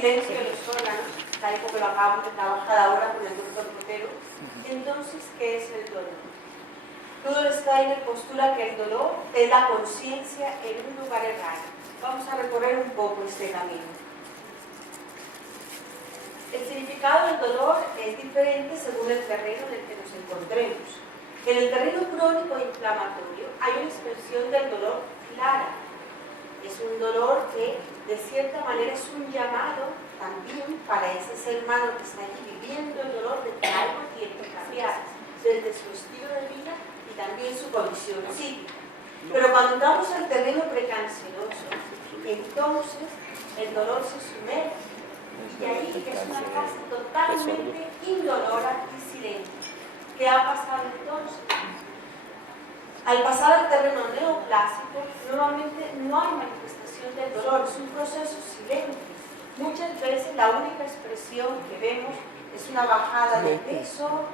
silencio de los órganos, tal como lo acabamos de trabajar ahora con el doctor Botero. Entonces, ¿qué es el dolor? Rudolf Steiner postula que el dolor es la conciencia en un lugar errado. Vamos a recorrer un poco este camino. El significado del dolor es diferente según el terreno en el que nos encontremos. En el terreno crónico e inflamatorio hay una expresión del dolor clara. Es un dolor que de cierta manera es un llamado también para ese ser humano que está allí viviendo el dolor de que algo tiene que cambiar desde su estilo de vida y también su condición psíquica. Pero cuando entramos al terreno precanceroso, entonces el dolor se sumerge y ahí es una fase totalmente indolora y silente. ¿Qué ha pasado entonces? Al pasar al terreno neoplásico, nuevamente no hay manifestación del dolor, es un proceso silente. Muchas veces la única expresión que vemos es una bajada de peso,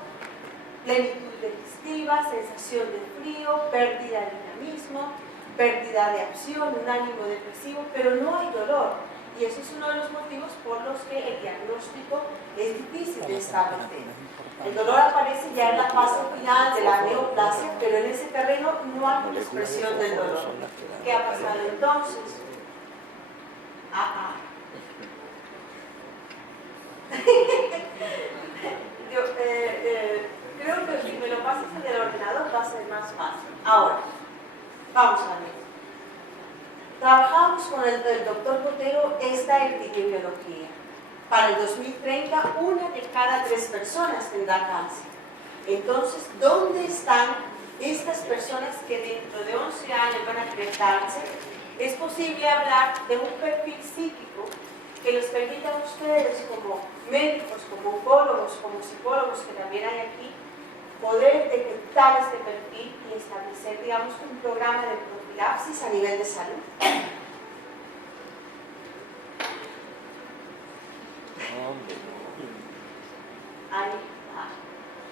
plenitud digestiva, sensación de frío, pérdida de dinamismo, pérdida de acción, un ánimo depresivo, pero no hay dolor. Y eso es uno de los motivos por los que el diagnóstico es difícil de establecer. El dolor aparece ya en la fase final de la neoplasia, pero en ese terreno no hay una expresión del dolor. ¿Qué ha pasado entonces? Creo que si me lo pasas en el ordenador va a ser más fácil. Ahora, vamos a ver. Trabajamos con el doctor Botero esta epidemiología. Para el 2030, 1 de cada 3 personas tendrá cáncer. Entonces, ¿dónde están estas personas que dentro de 11 años van a tener cáncer? Es posible hablar de un perfil psíquico que les permita a ustedes, como médicos, como oncólogos, como psicólogos, que también hay aquí, poder detectar este perfil y establecer, digamos, un programa de profilaxis a nivel de salud. Ahí va.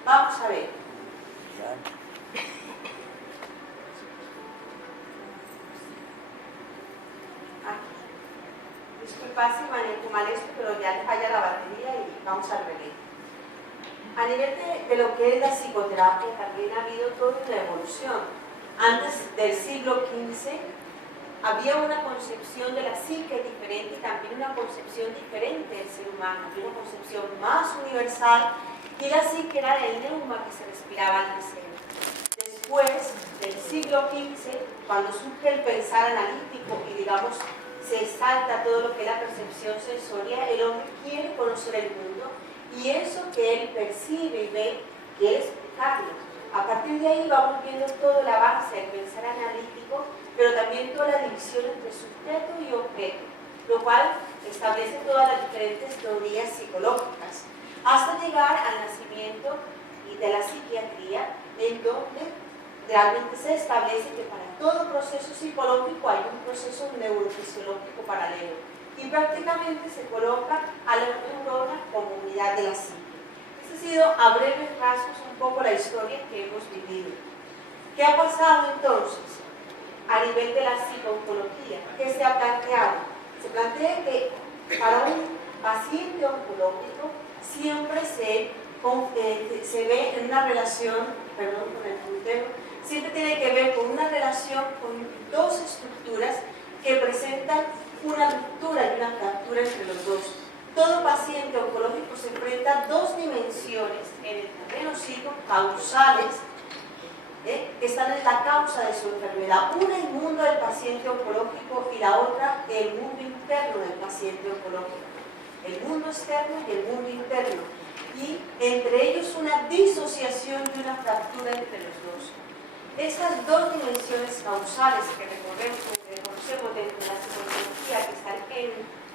Vamos a ver. Aquí. Disculpad si manejo mal esto, pero ya le falla la batería y vamos al revés. A nivel de lo que es la psicoterapia, también ha habido toda una evolución. Antes del siglo XV había una concepción de la psique diferente y también una concepción diferente del ser humano, una concepción más universal, y la psique era el neuma que se respiraba al nacer. Después del siglo XV, cuando surge el pensar analítico y digamos se salta todo lo que es la percepción sensorial, el hombre quiere conocer el mundo y eso que él percibe y ve quiere explicarlo. A partir de ahí vamos viendo todo el avance del pensar analítico, pero también toda la división entre sujeto y objeto, lo cual establece todas las diferentes teorías psicológicas, hasta llegar al nacimiento de la psiquiatría, en donde realmente se establece que para todo proceso psicológico hay un proceso neurofisiológico paralelo, y prácticamente se coloca a la neurona como unidad de la psique. Esta ha sido a breves rasgos un poco la historia que hemos vivido. ¿Qué ha pasado entonces a nivel de la psico-oncología? ¿Qué se ha planteado? Se plantea que para un paciente oncológico siempre se ve en una relación, perdón con el puntero, siempre tiene que ver con una relación con dos estructuras que presentan una ruptura y una fractura entre los dos. Todo paciente oncológico se enfrenta a dos dimensiones en el terreno psicocausales que están en la causa de su enfermedad. Una, el mundo del paciente oncológico, y la otra, el mundo interno del paciente oncológico. El mundo externo y el mundo interno. Y entre ellos una disociación y una fractura entre los dos. Estas dos dimensiones causales que reconocemos dentro de la psicología, que están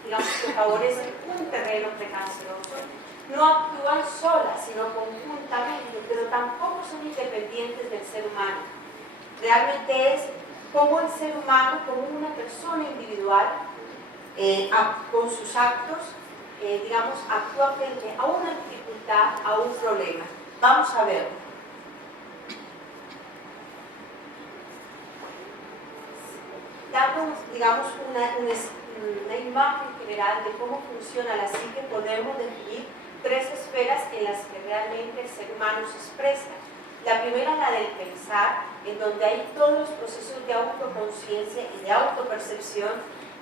digamos, que favorecen un terreno precanceroso, no actúan solas, sino conjuntamente, pero tampoco son independientes del ser humano. Realmente es como el ser humano, como una persona individual, con sus actos, digamos, actúa frente a una dificultad, a un problema. Vamos a verlo. Damos, digamos, una imagen general de cómo funciona la psique, podemos definir tres esferas en las que realmente el ser humano se expresa. La primera es la del pensar, en donde hay todos los procesos de autoconciencia y de autopercepción.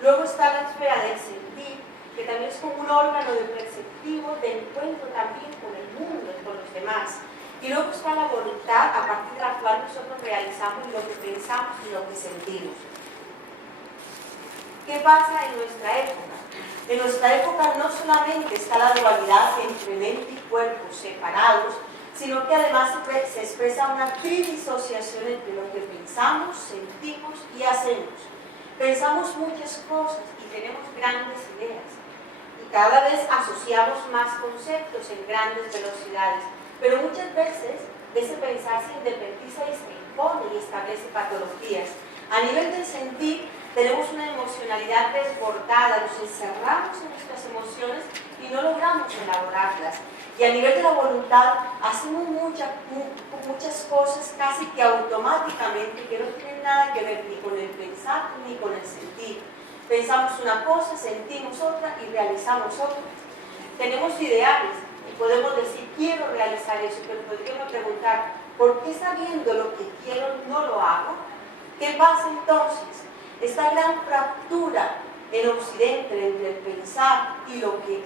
Luego está la esfera del sentir, que también es como un órgano de perceptivo, de encuentro también con el mundo y con los demás. Y luego está la voluntad, a partir de la cual nosotros realizamos lo que pensamos y lo que sentimos. ¿Qué pasa en nuestra época? En nuestra época no solamente está la dualidad entre mente y cuerpo separados, sino que además se expresa una tridisociación entre lo que pensamos, sentimos y hacemos. Pensamos muchas cosas y tenemos grandes ideas. Y cada vez asociamos más conceptos en grandes velocidades. Pero muchas veces ese pensar se independiza y se impone y establece patologías. A nivel del sentir, tenemos una emocionalidad desbordada, nos encerramos en nuestras emociones y no logramos elaborarlas. Y a nivel de la voluntad, hacemos muchas cosas casi que automáticamente, que no tienen nada que ver ni con el pensar ni con el sentir. Pensamos una cosa, sentimos otra y realizamos otra. Tenemos ideales y podemos decir, quiero realizar eso, pero podríamos preguntar, ¿por qué sabiendo lo que quiero no lo hago? ¿Qué pasa entonces? Esta gran fractura en Occidente entre el pensar y lo que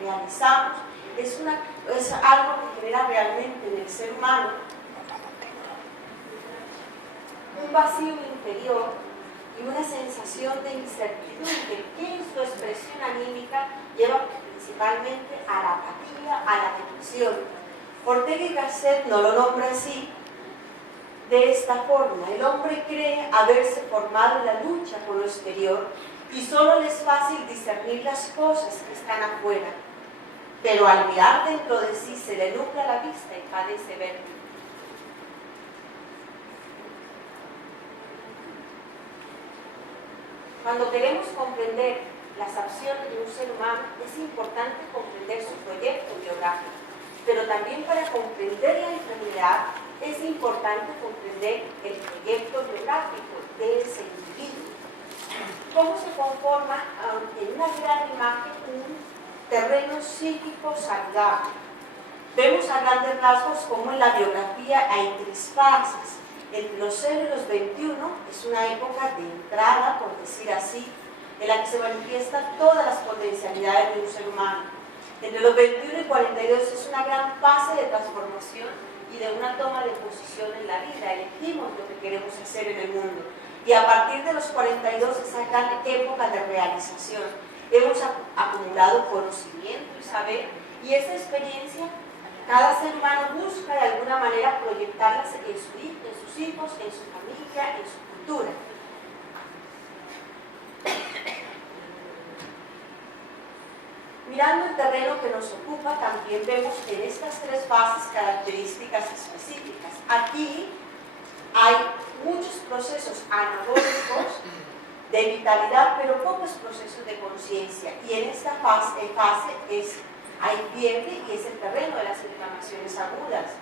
realizamos es algo que genera realmente en el ser humano un vacío interior y una sensación de incertidumbre que en su expresión anímica lleva principalmente a la apatía, a la depresión. Ortega y Gasset no lo nombra así, de esta forma: el hombre cree haberse formado en la lucha con lo exterior y solo le es fácil discernir las cosas que están afuera, pero al mirar dentro de sí se le nubla la vista y padece vértigo. Cuando queremos comprender las acciones de un ser humano, es importante comprender su proyecto biográfico, pero también para comprender la enfermedad es importante comprender el proyecto biográfico de ese individuo. ¿Cómo se conforma en una gran imagen un terreno psíquico saludable? Vemos a grandes rasgos cómo en la biografía hay tres fases. Entre los 0 y los 21 es una época de entrada, por decir así, en la que se manifiestan todas las potencialidades de un ser humano. Entre los 21 y 42 es una gran fase de transformación y de una toma de posición en la vida. Elegimos lo que queremos hacer en el mundo. Y a partir de los 42 es una gran época de realización. Hemos acumulado conocimiento y saber, y esa experiencia cada ser humano busca de alguna manera proyectarlas en sus hijos, en su familia, en su cultura. Mirando el terreno que nos ocupa, también vemos en estas tres fases características específicas. Aquí hay muchos procesos anabólicos de vitalidad, pero pocos procesos de conciencia. Y en esta fase hay fiebre y es el terreno de las inflamaciones agudas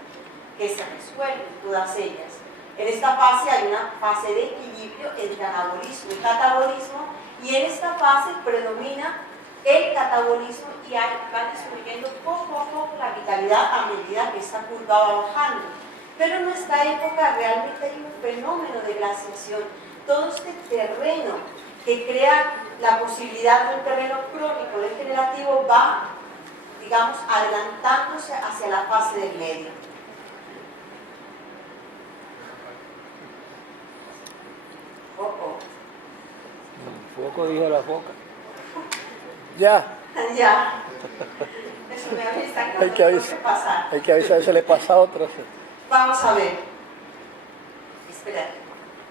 que se resuelven todas ellas. En esta fase hay una fase de equilibrio entre anabolismo y catabolismo, y en esta fase predomina el catabolismo y va disminuyendo poco a poco la vitalidad a medida que esta curva va bajando. Pero en nuestra época realmente hay un fenómeno de glaciación. Todo este terreno que crea la posibilidad de un terreno crónico degenerativo va, digamos, adelantándose hacia la fase del medio. Foco, dijo la foca. Ya. Ya. Eso me avisa Hay que avisar. Hay que avisar, se le pasa a otro. Vamos a ver. Espérate.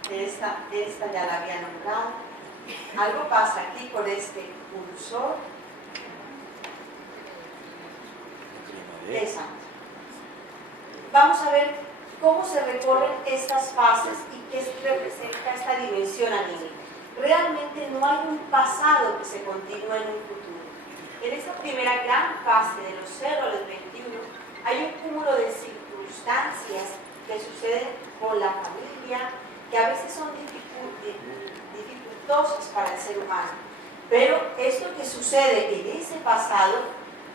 Esta ya la había nombrado. Algo pasa aquí con este cursor. Exacto. Vamos a ver cómo se recorren estas fases y qué representa esta dimensión anímica. Realmente no hay un pasado que se continúe en un futuro. En esta primera gran fase, de los 0 a los 21, hay un cúmulo de circunstancias que suceden con la familia, que a veces son dificultosas para el ser humano. Pero esto que sucede en ese pasado,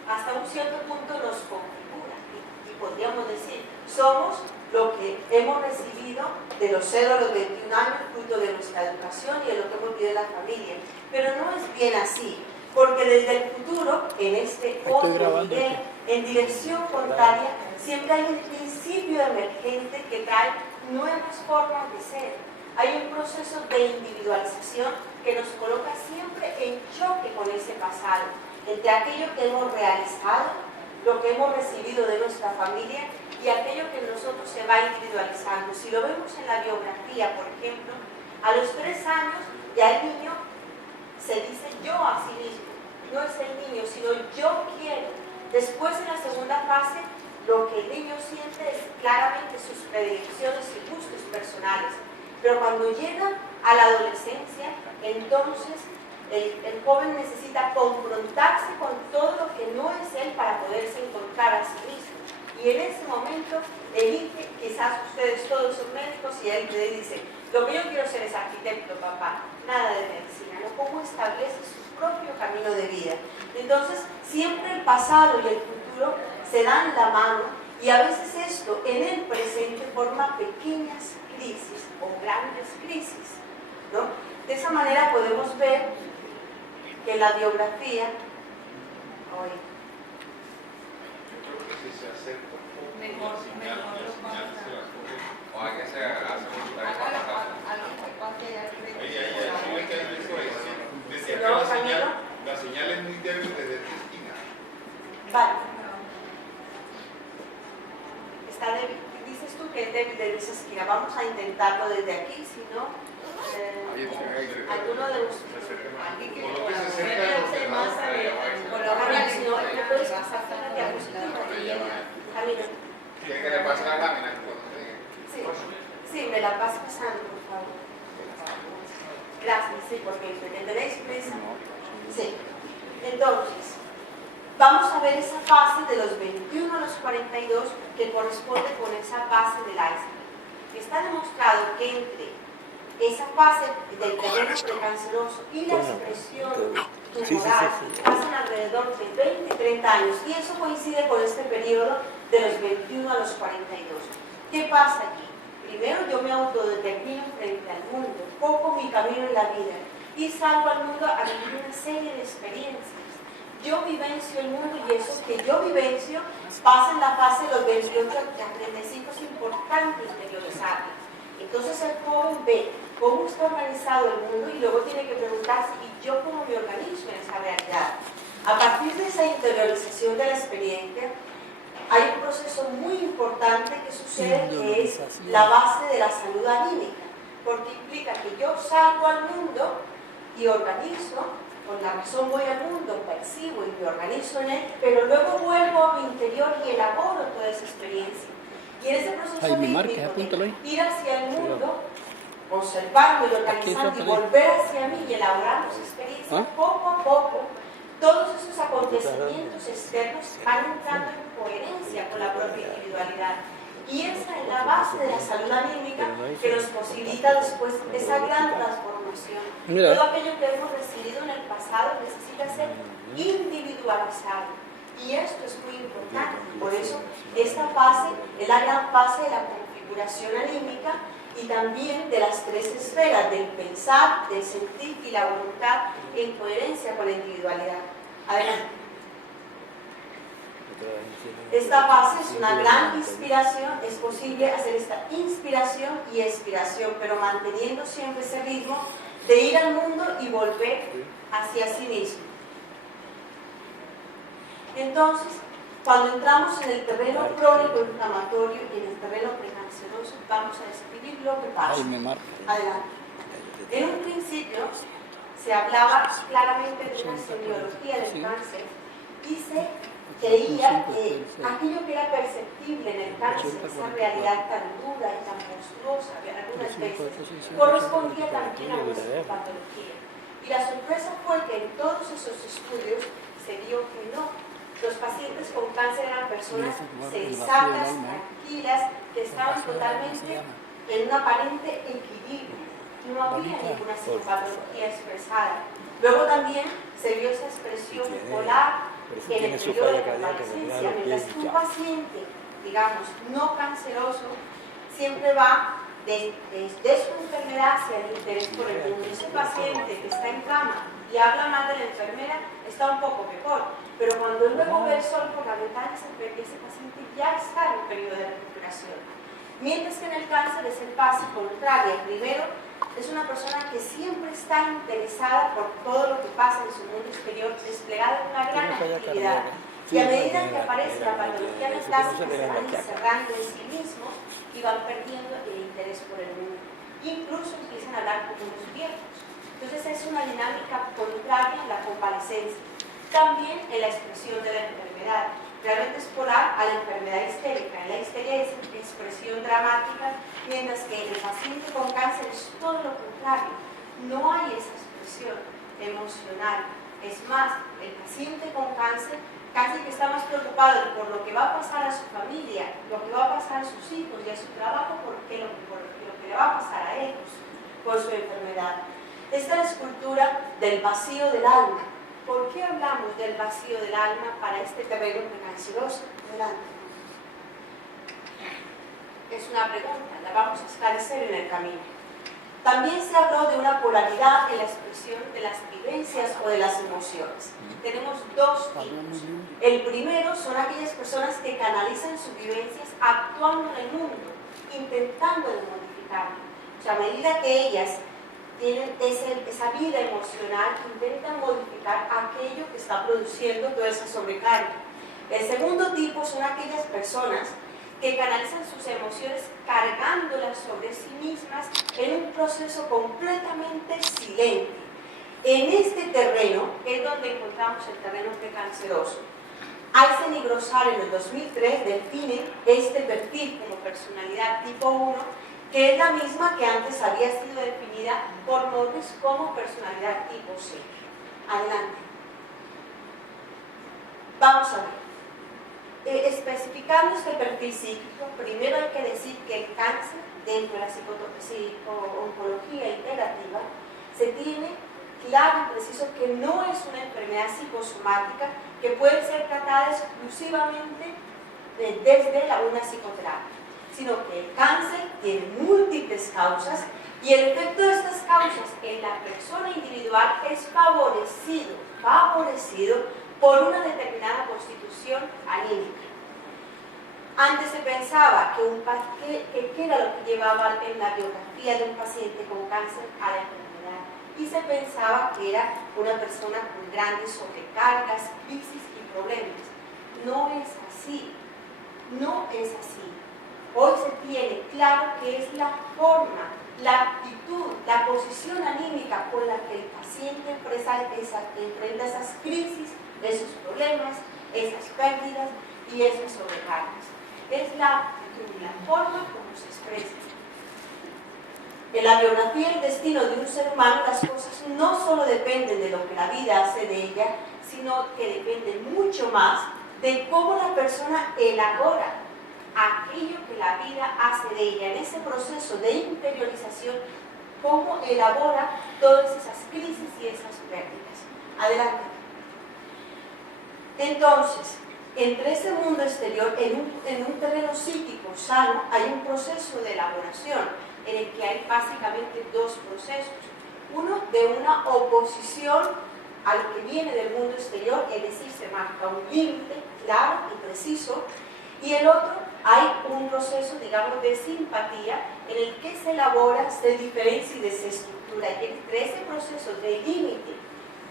hasta un cierto punto nos configura. Y podríamos decir, somos lo que hemos recibido de los 0 a los 21 años, fruto de nuestra educación y de lo que hemos vivido en la familia. Pero no es bien así, porque desde el futuro, en este otro nivel, en dirección contraria, siempre hay un principio emergente que trae nuevas formas de ser. Hay un proceso de individualización que nos coloca siempre en choque con ese pasado, entre aquello que hemos realizado, lo que hemos recibido de nuestra familia y aquello que en nosotros se va individualizando. Si lo vemos en la biografía, por ejemplo, a los 3 años ya el niño se dice yo a sí mismo, no es el niño, sino yo quiero. Después, en la segunda fase, lo que el niño siente es claramente sus predilecciones y gustos personales. Pero cuando llega a la adolescencia, entonces el joven necesita confrontarse con todo lo que no es él para poderse encontrar a sí mismo. Y en ese momento elige, quizás ustedes todos son médicos, y él le dice, lo que yo quiero ser es arquitecto, papá, nada de medicina, ¿no? Cómo establece su propio camino de vida. Entonces, siempre el pasado y el futuro se dan la mano, y a veces esto en el presente forma pequeñas crisis o grandes crisis, ¿no? De esa manera podemos ver que la biografía, si se acerca un poco mejor o hay que hacer la señal es muy débil desde esta esquina. Vale. Está débil. Dices tú que es débil desde esa esquina. Vamos a intentarlo desde aquí, si no, alguno de los... Si no, me puedes pasar la diapositiva. ¿Quiere que le pase la lámina? Sí, me la vas pasando, por favor. Gracias, sí, porque tenéis prisa. Sí. Entonces, vamos a ver esa fase de los 21 a los 42 que corresponde con esa fase del iceberg. Está demostrado que entre esa fase del terreno precanceroso y la expresión tumoral pasan alrededor de 20 y 30 años, y eso coincide con este periodo de los 21 a los 42. ¿Qué pasa aquí? Primero yo me autodetermino frente al mundo, poco mi camino en la vida y salgo al mundo a vivir una serie de experiencias. Yo vivencio el mundo, y eso que yo vivencio pasa en la fase de los 28 a 35 importantes de los desarrollo. Entonces el joven ve cómo está organizado el mundo y luego tiene que preguntarse, ¿y yo cómo me organizo en esa realidad? A partir de esa interiorización de la experiencia, hay un proceso muy importante que sucede, que es la base de la salud anímica, porque implica que yo salgo al mundo y organizo, con la razón voy al mundo, percibo y me organizo en él, pero luego vuelvo a mi interior y elaboro toda esa experiencia. Y en ese proceso de ir hacia el mundo, observarlo y organizando y volver hacia mí y elaborar las experiencias, poco a poco, todos esos acontecimientos externos van entrando en coherencia con la propia individualidad. Y esa es la base de la salud anímica que nos posibilita después esa gran transformación. Todo aquello que hemos recibido en el pasado necesita ser individualizado. Y esto es muy importante. Por eso esta fase es la gran fase de la configuración anímica y también de las 3 esferas del pensar, del sentir y la voluntad en coherencia con la individualidad. Adelante. Esta fase es una gran inspiración, es posible hacer esta inspiración y expiración, pero manteniendo siempre ese ritmo de ir al mundo y volver hacia sí mismo. Entonces, cuando entramos en el terreno crónico inflamatorio y en el terreno precanceroso, vamos a describir lo que pasa. Adelante. En un principio se hablaba claramente de una semiología del cáncer y se creía que aquello que era perceptible en el cáncer, esa realidad tan dura y tan monstruosa de algunas veces, correspondía también a nuestra patología. Y la sorpresa fue que en todos esos estudios se vio que no. Los pacientes con cáncer eran personas sensatas, tranquilas, que estaban totalmente en un aparente equilibrio. No había ninguna psicopatología expresada. Luego también se vio esa expresión polar en el periodo de convalecencia, mientras que un paciente, digamos, no canceroso, siempre va de su enfermedad hacia el interés por el mundo. Ese paciente que está en cama y habla mal de la enfermera está un poco mejor, pero cuando luego ve el sol por la ventana, ese paciente ya está en un periodo de recuperación. Mientras que en el cáncer es el paso contrario. Primero, es una persona que siempre está interesada por todo lo que pasa en su mundo exterior, desplegada en una gran actividad. Y a medida que aparece la patología metástasis, se van encerrando en sí mismos y van perdiendo el interés por el mundo. Incluso empiezan a hablar como unos viejos. Entonces es una dinámica contraria en la convalecencia. También en la expresión de la enfermedad. Realmente es polar a la enfermedad histérica. En la histeria es expresión dramática, mientras que el paciente con cáncer es todo lo contrario. No hay esa expresión emocional. Es más, el paciente con cáncer casi que está más preocupado por lo que va a pasar a su familia, lo que va a pasar a sus hijos y a su trabajo, porque lo que le va a pasar a ellos por su enfermedad. Esta es la escultura del vacío del alma. ¿Por qué hablamos del vacío del alma para este terreno precanceroso? Adelante. Es una pregunta, la vamos a esclarecer en el camino. También se habló de una polaridad en la expresión de las vivencias o de las emociones. Tenemos dos tipos. El primero son aquellas personas que canalizan sus vivencias actuando en el mundo, intentando de modificarlo. O sea, a medida que ellas tienen esa vida emocional, intentan modificar aquello que está produciendo toda esa sobrecarga. El segundo tipo son aquellas personas que canalizan sus emociones cargándolas sobre sí mismas en un proceso completamente silente. En este terreno es donde encontramos el terreno precanceroso. Aysen y Grosar en el 2003 definen este perfil como personalidad tipo 1, que es la misma que antes había sido definida por Morris como personalidad tipo C. Adelante. Vamos a ver. Especificando este perfil psíquico, primero hay que decir que el cáncer, dentro de la psico-oncología integrativa, se tiene claro y preciso que no es una enfermedad psicosomática que puede ser tratada exclusivamente desde una psicoterapia, sino que el cáncer tiene múltiples causas y el efecto de estas causas en la persona individual es favorecido por una determinada constitución anímica. Antes se pensaba que era lo que llevaba en la biografía de un paciente con cáncer a la enfermedad, y se pensaba que era una persona con grandes sobrecargas, crisis y problemas. No es así, no es así. Hoy se tiene claro que es la forma, la actitud, la posición anímica con la que el paciente enfrenta esas crisis, esos problemas, esas pérdidas y esas sobrecargas. Es la actitud, la forma como se expresa. En la biografía y el destino de un ser humano, las cosas no solo dependen de lo que la vida hace de ella, sino que dependen mucho más de cómo la persona elabora aquello que la vida hace de ella, en ese proceso de interiorización, cómo elabora todas esas crisis y esas pérdidas. Adelante. Entonces, entre ese mundo exterior, en un terreno psíquico sano, hay un proceso de elaboración en el que hay básicamente dos procesos. Uno de una oposición a lo que viene del mundo exterior, es decir, se marca un límite claro y preciso, y el otro hay un proceso, digamos, de simpatía en el que se elabora, se diferencia y desestructura, y entre ese proceso de límite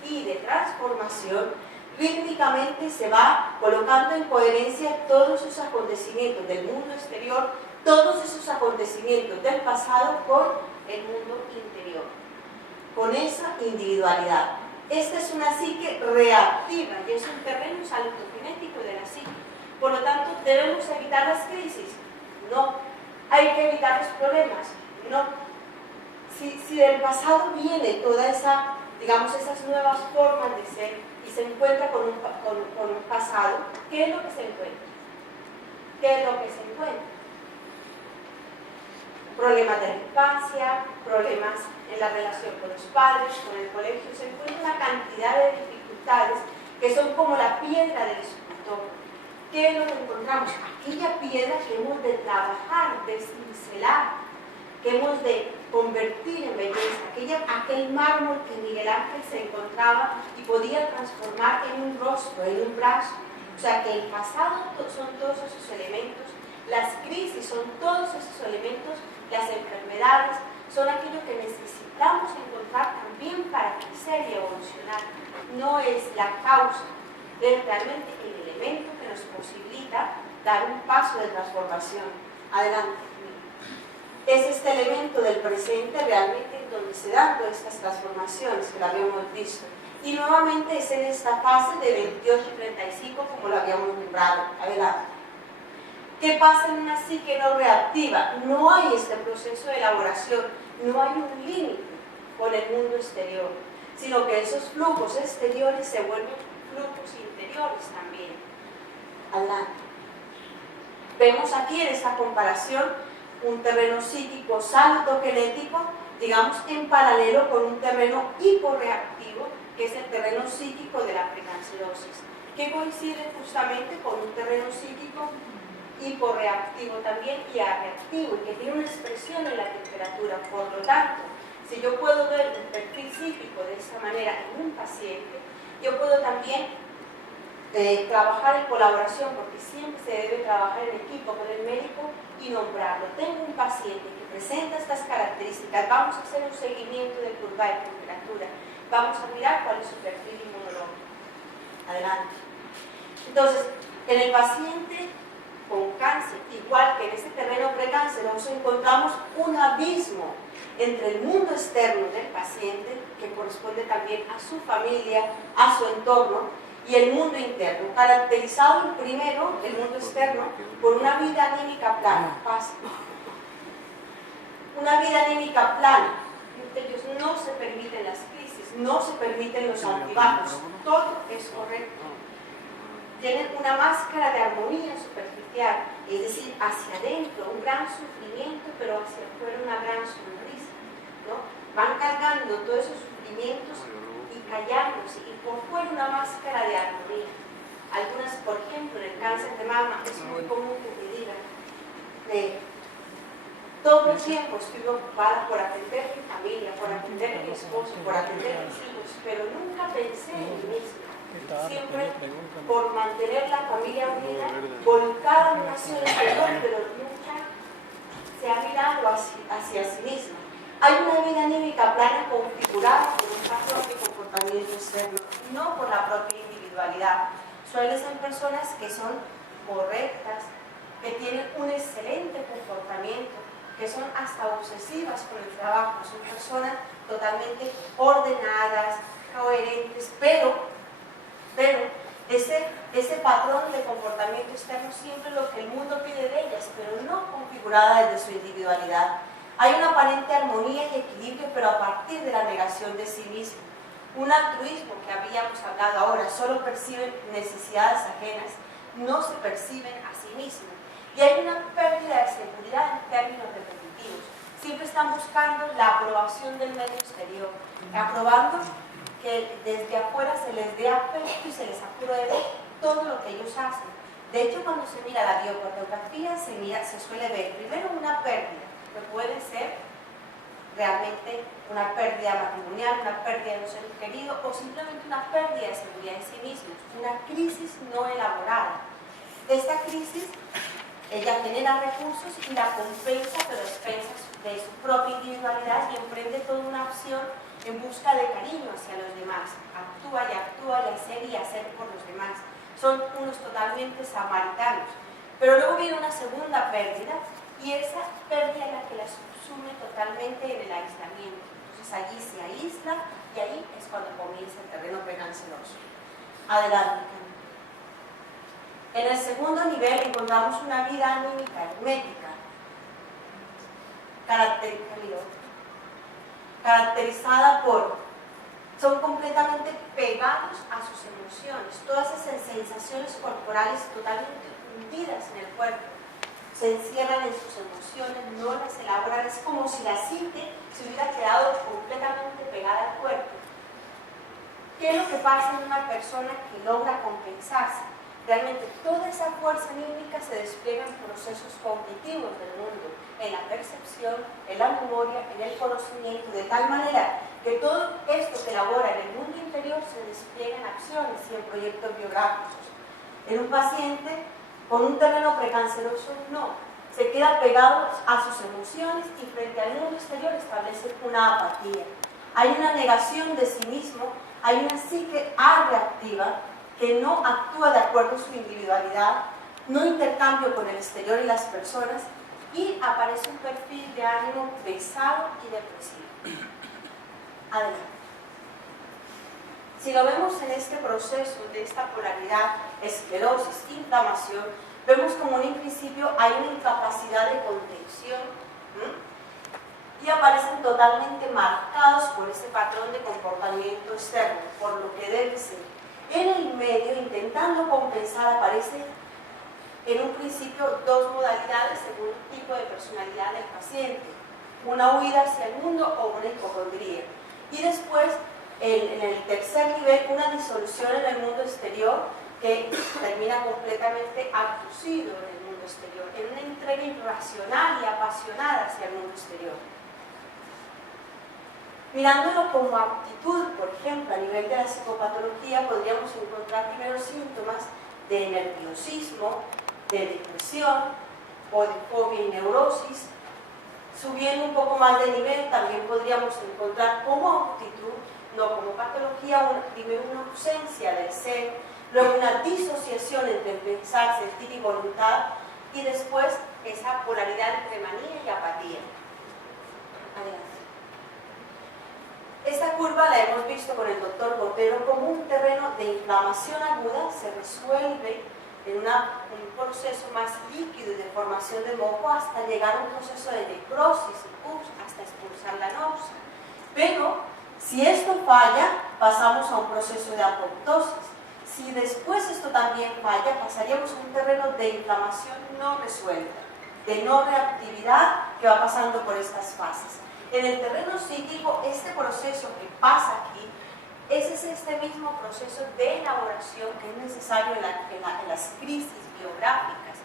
y de transformación, rítmicamente se va colocando en coherencia todos esos acontecimientos del mundo exterior, todos esos acontecimientos del pasado con el mundo interior, con esa individualidad. Esta es una psique reactiva y es un terreno saludogenético de la psique. Por lo tanto, ¿debemos evitar las crisis? No. ¿Hay que evitar los problemas? No. Si del pasado viene toda esa, digamos, esas nuevas formas de ser y se encuentra con un pasado, ¿qué es lo que se encuentra? ¿Qué es lo que se encuentra? problemas de la infancia, problemas en la relación con los padres, con el colegio. Se encuentra una cantidad de dificultades que son como la piedra del escultor. ¿Qué es lo que encontramos? Aquella piedra que hemos de trabajar, de cincelar, que hemos de convertir en belleza, aquel mármol que Miguel Ángel se encontraba y podía transformar en un rostro, en un brazo. O sea que el pasado son todos esos elementos, las crisis son todos esos elementos, las enfermedades son aquello que necesitamos encontrar también para crecer y evolucionar. No es la causa, es realmente el elemento que nos posibilita dar un paso de transformación. Adelante. Es este elemento del presente realmente en donde se dan todas estas transformaciones que lo habíamos visto. Y nuevamente es en esta fase de 28 y 35 como lo habíamos nombrado. Adelante. ¿Qué pasa en una psique no reactiva? No hay este proceso de elaboración, no hay un límite con el mundo exterior, sino que esos flujos exteriores se vuelven flujos interiores también. Adelante. Vemos aquí en esta comparación un terreno psíquico salutogenético, digamos en paralelo con un terreno hiporreactivo, que es el terreno psíquico de la precancerosis, que coincide justamente con un terreno psíquico hiporreactivo también y arreactivo, y que tiene una expresión en la temperatura. Por lo tanto, si yo puedo ver el perfil psíquico de esa manera en un paciente, yo puedo también trabajar en colaboración, porque siempre se debe trabajar en equipo con el médico y nombrarlo. Tengo un paciente que presenta estas características, vamos a hacer un seguimiento de curva de temperatura, vamos a mirar cuál es su perfil inmunológico. Adelante. Entonces, en el paciente con cáncer, igual que en este terreno precanceroso, encontramos un abismo entre el mundo externo del paciente, que corresponde también a su familia, a su entorno, y el mundo interno, caracterizado primero, el mundo externo, por una vida anímica plana, fácil. Una vida anímica plana. Ellos no se permiten las crisis, no se permiten los altibajos, todo es correcto. Tienen una máscara de armonía superficial, es decir, hacia adentro un gran sufrimiento, pero hacia afuera una gran sonrisa, ¿no? Van cargando todos esos sufrimientos y callándose, y por fuera una máscara de armonía. Algunas, por ejemplo, en el cáncer de mama, es muy común que te digan, todo el tiempo estoy ocupada por atender mi familia, por atender a mi esposo, por atender a mis hijos, pero nunca pensé en mí misma. Siempre por mantener la familia unida, volcada en una acción exterior, pero nunca se ha mirado hacia sí misma. Hay una vida anímica plana configurada por un patrón de comportamiento externo, no por la propia individualidad. Suelen ser personas que son correctas, que tienen un excelente comportamiento, que son hasta obsesivas con el trabajo, son personas totalmente ordenadas, coherentes, pero ese patrón de comportamiento externo siempre es lo que el mundo pide de ellas, pero no configurada desde su individualidad. Hay una aparente armonía y equilibrio, pero a partir de la negación de sí mismo. Un altruismo que habíamos hablado ahora, solo perciben necesidades ajenas, no se perciben a sí mismos. Y hay una pérdida de seguridad en términos repetitivos. Siempre están buscando la aprobación del medio exterior, aprobando que desde afuera se les dé afecto y se les apruebe todo lo que ellos hacen. De hecho, cuando se mira la biocardiografía, se suele ver primero una pérdida, que puede ser realmente una pérdida matrimonial, una pérdida de un ser querido o simplemente una pérdida de seguridad en sí mismos, una crisis no elaborada. Esta crisis, ella genera recursos y la compensa, pero a expensas de su propia individualidad, y emprende toda una acción en busca de cariño hacia los demás. Actúa y hacer por los demás. Son unos totalmente samaritanos. Pero luego viene una segunda pérdida, y esa pérdida es la que la subsume totalmente en el aislamiento. Entonces allí se aísla y ahí es cuando comienza el terreno precanceroso. Adelante. En el segundo nivel encontramos una vida anímica hermética, caracterizada por, son completamente pegados a sus emociones, todas esas sensaciones corporales totalmente hundidas en el cuerpo. se encierran en sus emociones, no las elaboran, es como si la psique se hubiera quedado completamente pegada al cuerpo. ¿Qué es lo que pasa en una persona que logra compensarse? Realmente toda esa fuerza anímica se despliega en procesos cognitivos del mundo, en la percepción, en la memoria, en el conocimiento, de tal manera que todo esto que elabora en el mundo interior se despliega en acciones y en proyectos biográficos. En un paciente con un terreno precanceroso, no, se queda pegado a sus emociones y frente al mundo exterior establece una apatía. Hay una negación de sí mismo, hay una psique reactiva que no actúa de acuerdo a su individualidad, no intercambio con el exterior y las personas, y aparece un perfil de ánimo pesado y depresivo. Adelante. Si lo vemos en este proceso de esta polaridad, esclerosis, inflamación, vemos como en un principio hay una incapacidad de contención y aparecen totalmente marcados por ese patrón de comportamiento externo, por lo que debe ser. En el medio, intentando compensar, aparece en un principio dos modalidades según el tipo de personalidad del paciente, una huida hacia el mundo o una hipocondría. Y después, en el tercer nivel, una disolución en el mundo exterior que termina completamente abducido en el mundo exterior, en una entrega irracional y apasionada hacia el mundo exterior. Mirándolo como aptitud, por ejemplo, a nivel de la psicopatología, podríamos encontrar primero síntomas de nerviosismo, de depresión o de fobia y neurosis. Subiendo un poco más de nivel, también podríamos encontrar como aptitud, no como patología, primero una ausencia del ser, luego una disociación entre pensar, sentir y voluntad, y después esa polaridad entre manía y apatía. Adelante. Esta curva la hemos visto con el doctor Botero como un terreno de inflamación aguda, se resuelve en un proceso más líquido y de formación de moco hasta llegar a un proceso de necrosis y pus, hasta expulsar la náusea. Pero si esto falla, pasamos a un proceso de apoptosis. Si después esto también falla, pasaríamos a un terreno de inflamación no resuelta, de no reactividad que va pasando por estas fases. En el terreno psíquico, este proceso que pasa aquí, ese es este mismo proceso de elaboración que es necesario en las crisis biográficas.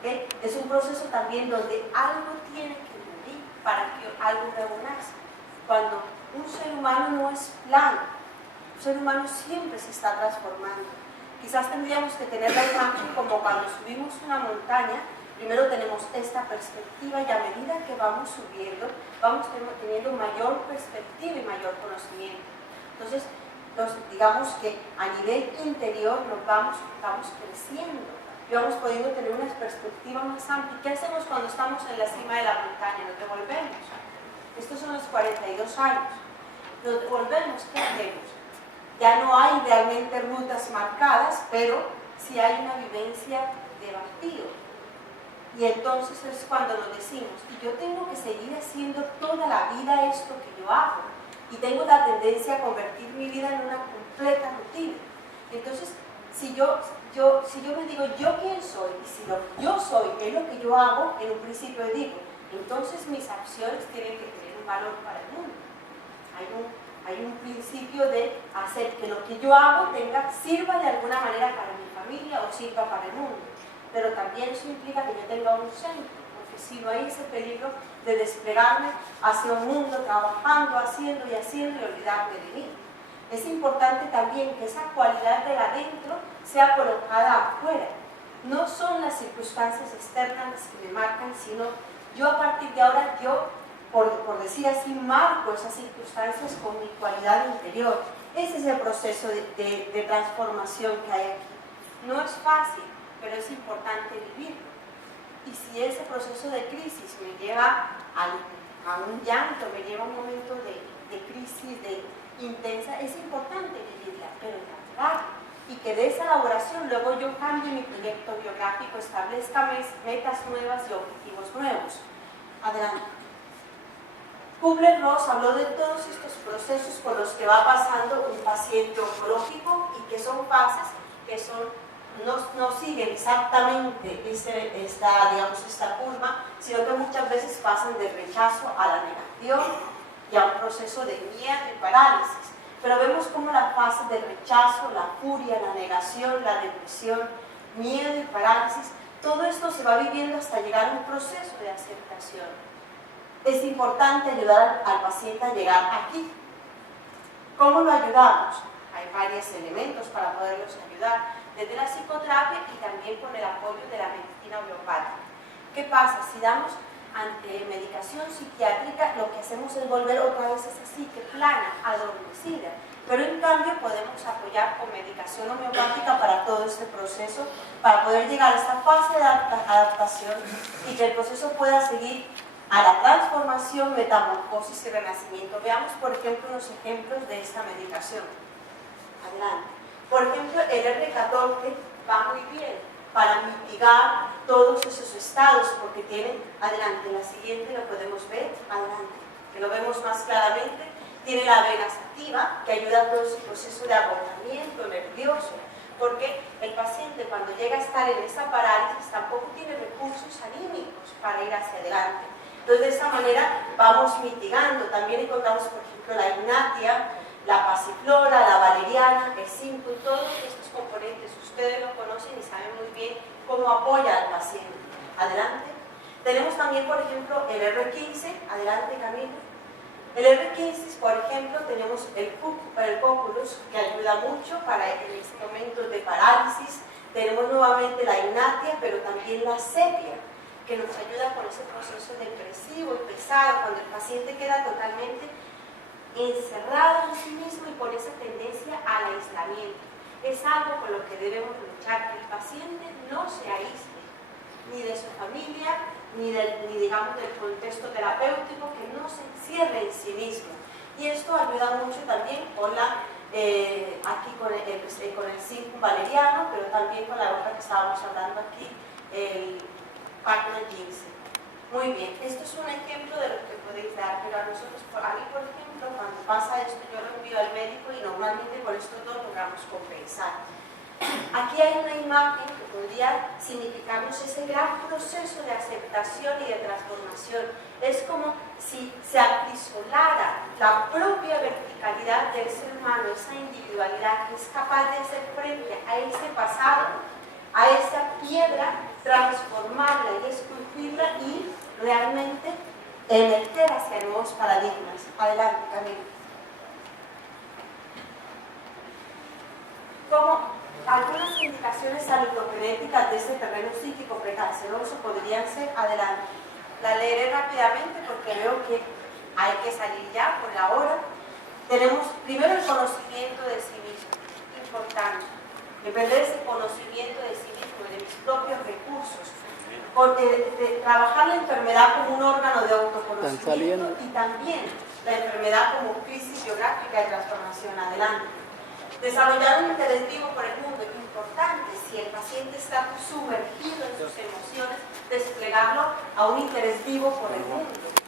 ¿Okay? Es un proceso también donde algo tiene que morir para que algo nuevo nazca. Cuando un ser humano no es plano, un ser humano siempre se está transformando. Quizás tendríamos que tener la imagen como cuando subimos una montaña. Primero tenemos esta perspectiva y a medida que vamos subiendo, vamos teniendo mayor perspectiva y mayor conocimiento. Entonces, digamos que a nivel interior nos vamos creciendo y vamos pudiendo tener una perspectiva más amplia. ¿Qué hacemos cuando estamos en la cima de la montaña? Nos devolvemos. Estos son los 42 años. Nos devolvemos, ¿qué hacemos? Ya no hay realmente rutas marcadas, pero sí hay una vivencia de vacío. Y entonces es cuando nos decimos, y yo tengo que seguir haciendo toda la vida esto que yo hago, y tengo la tendencia a convertir mi vida en una completa rutina. Entonces, si yo me digo, ¿yo quién soy? Y si lo que yo soy es lo que yo hago, en un principio digo, entonces mis acciones tienen que tener un valor para el mundo. Hay un principio de hacer que lo que yo hago sirva de alguna manera para mi familia o sirva para el mundo. Pero también eso implica que yo tenga un centro, porque si no hay ese peligro de desplegarme hacia un mundo trabajando, haciendo y olvidarme de mí. Es importante también que esa cualidad de adentro sea colocada afuera. No son las circunstancias externas las que me marcan, sino yo a partir de ahora, por decir así, marco esas circunstancias con mi cualidad interior. Ese es el proceso de transformación que hay aquí. No es fácil, pero es importante vivirlo. Y si ese proceso de crisis me lleva a un llanto, me lleva a un momento de crisis intensa, es importante vivirla, pero elaborarla. Y que de esa elaboración luego yo cambie mi proyecto biográfico, establezca metas nuevas y objetivos nuevos. Adelante. Kubler-Ross habló de todos estos procesos por los que va pasando un paciente oncológico y que son fases que son no siguen exactamente esta curva, sino que muchas veces pasan del rechazo a la negación y a un proceso de miedo y parálisis. Pero vemos cómo la fase del rechazo, la furia, la negación, la depresión, miedo y parálisis, todo esto se va viviendo hasta llegar a un proceso de aceptación. Es importante ayudar al paciente a llegar aquí. ¿Cómo lo ayudamos? Hay varios elementos para poderlos ayudar, desde la psicoterapia y también con el apoyo de la medicina homeopática. ¿Qué pasa? Si damos ante medicación psiquiátrica, lo que hacemos es volver otra vez esa psique plana, adormecida. Pero en cambio podemos apoyar con medicación homeopática para todo este proceso, para poder llegar a esta fase de adaptación y que el proceso pueda seguir a la transformación, metamorfosis y renacimiento. Veamos, por ejemplo, unos ejemplos de esta medicación. Adelante. Por ejemplo, el R14 va muy bien para mitigar todos esos estados, porque tiene, adelante, la siguiente lo podemos ver, adelante, que lo vemos más claramente, tiene la vena sativa, que ayuda a todo ese proceso de agotamiento nervioso, porque el paciente cuando llega a estar en esa parálisis tampoco tiene recursos anímicos para ir hacia adelante. Entonces, de esta manera vamos mitigando. También encontramos, por ejemplo, la ignatia, la pasiflora, la valeriana, el 5, todos estos componentes ustedes lo conocen y saben muy bien cómo apoya al paciente. Adelante. Tenemos también, por ejemplo, el R15, adelante Camilo. El R15, por ejemplo, tenemos el cóculus, que ayuda mucho para en estos momentos de parálisis. Tenemos nuevamente la ignatia, pero también la sepia, que nos ayuda con ese proceso depresivo y pesado, cuando el paciente queda totalmente encerrado en sí mismo y con esa tendencia al aislamiento. Es algo con lo que debemos luchar, que el paciente no se aísle, ni de su familia, ni digamos del contexto terapéutico, que no se encierre en sí mismo. Y esto ayuda mucho también con aquí con el 5 valeriano, pero también con la otra que estábamos hablando aquí, el partner 15. Muy bien, esto es un ejemplo de lo que podéis dar, pero a nosotros, a mí por ejemplo, cuando pasa esto, yo lo envío al médico y normalmente con estos dos logramos compensar. Aquí hay una imagen que podría significarnos ese gran proceso de aceptación y de transformación. Es como si se aprisolara la propia verticalidad del ser humano, esa individualidad que es capaz de hacer frente a ese pasado, a esa piedra, transformarla y esculpirla y realmente emerger hacia nuevos paradigmas. Adelante, Camilo. Como algunas indicaciones saludogenéticas de este terreno psíquico precanceroso podrían ser, adelante. La leeré rápidamente porque veo que hay que salir ya por la hora. Tenemos primero el conocimiento de sí mismo, importante. Depender de ese conocimiento de sí mismo, de mis propios recursos. De trabajar la enfermedad como un órgano de autoconocimiento y también la enfermedad como crisis biográfica de transformación. Adelante. Desarrollar un interés vivo por el mundo es importante. Si el paciente está sumergido en sus emociones, desplegarlo a un interés vivo por el mundo.